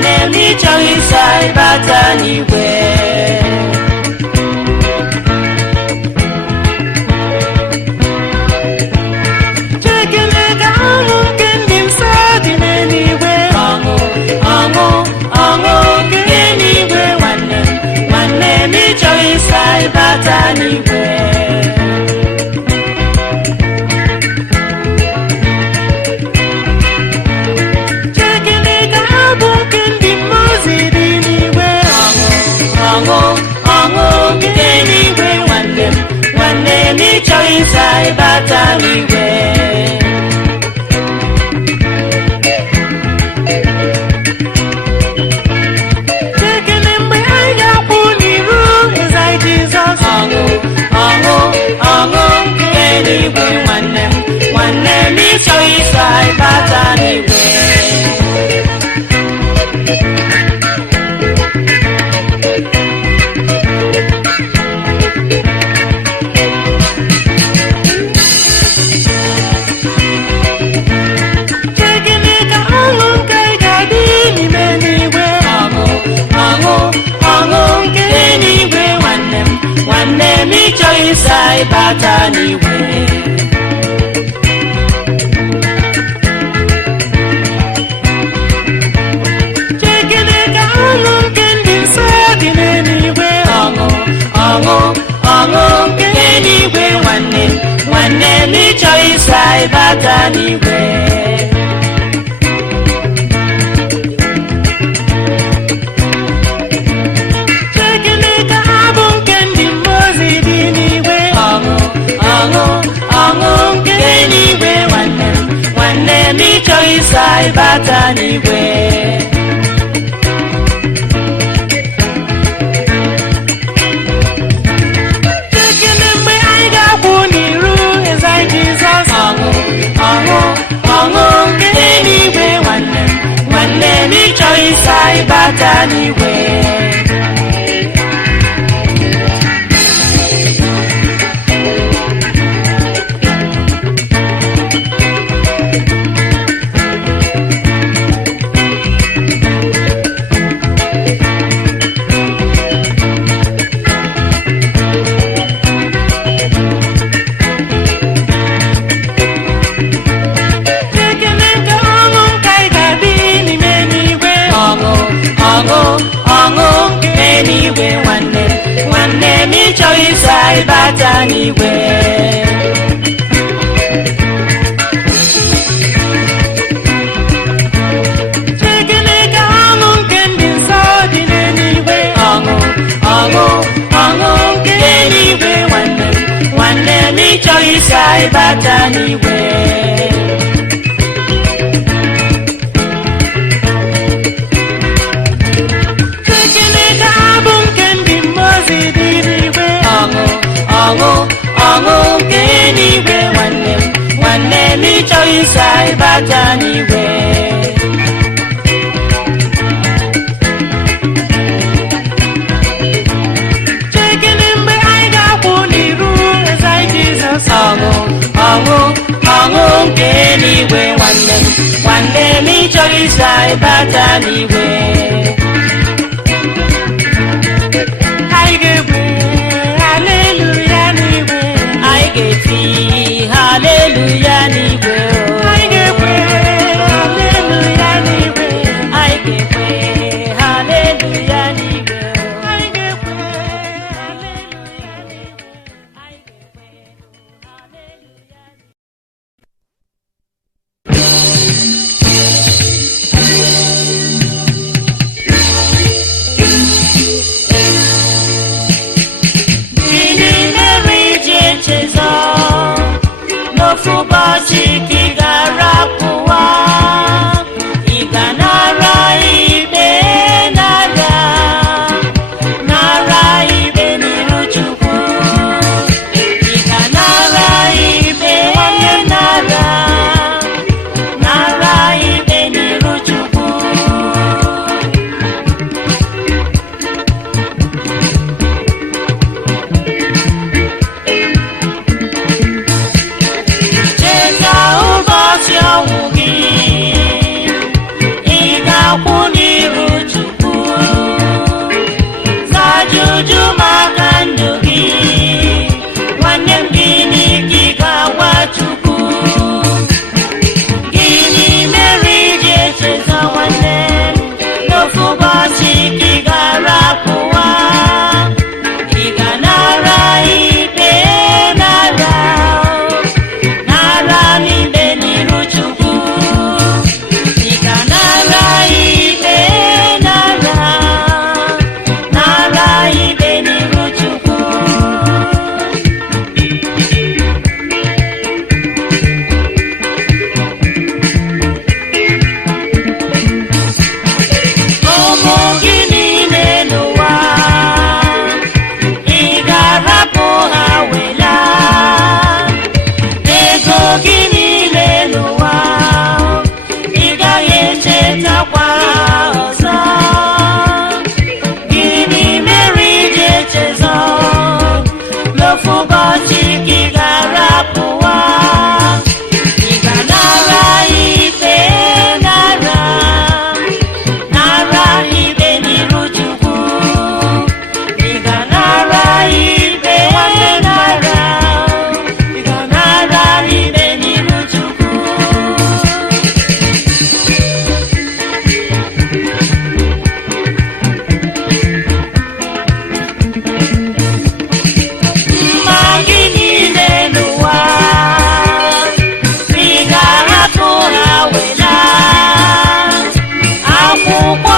nwanne m ịchọghị ịsa ịbata n'igwe. Chekene ka ọṅụ nke ndị nsọ dị n'eluigwe. Ọṅụ ọṅụ ọṅụ nke n'igwe nwanne m ịchọghị ịsa ịbata n'igwe. Ọṅụ nke n'igwe nwanne m ịchọghị ịsa ịbata n'igwe. Chekene mgbe anyị ga-akwụ n'iru eze anyị Jizọs. Ọṅụ nke n'igwe nwanne m ịchọghị ịsa ịbata n'igwe. Ịchọghị ịsa ịbata n'igwe. Chekene ka ọṅụ nke ndị nsọ dị n'eluigwe. Ọṅụ nke n'igwe nwanne m ịchọghị ịsa ịbata n'igwe. Ọṅụ nke n'igwe nwanne m ịchọghị ịsa ịbata n'igwe. Chekene mgbe anyị ga-akwụ n'iru eze anyị Jizọs. Ọṅụ nke n'igwe nwanne m ịchọghị ịsa ịbata n'igwe. Ọṅụ nke n'igwe nwanne m ịchọghị ịsa ịbata n'igwe. Chekene ka ọṅụ nke ndị nsọ dị n'eluigwe. Ọṅụ nke n'igwe nwanne m ịchọghị ịsa ịbata n'igwe. Ọṅụ nke n'igwe nwanne m ịchọghị ịsa ịbata n'igwe. Chekene mgbe anyị ga-akwụ n'iru eze anyị Jizọs. Ọṅụ nke n'igwe nwanne m ịchọghị ịsa ịbata n'igwe. Anyị ga-egwu haleluya n'igwe. Anyị ga-eti haleluya n'igwe. Anyị ga-ekwe haleluya n'igwe. Anyị ga-ekwe haleluya n'igwe. Anyị ga-ekwe haleluya n'igwe. Anyị ga-ekwe haleluya n'igwe. akwụkwọ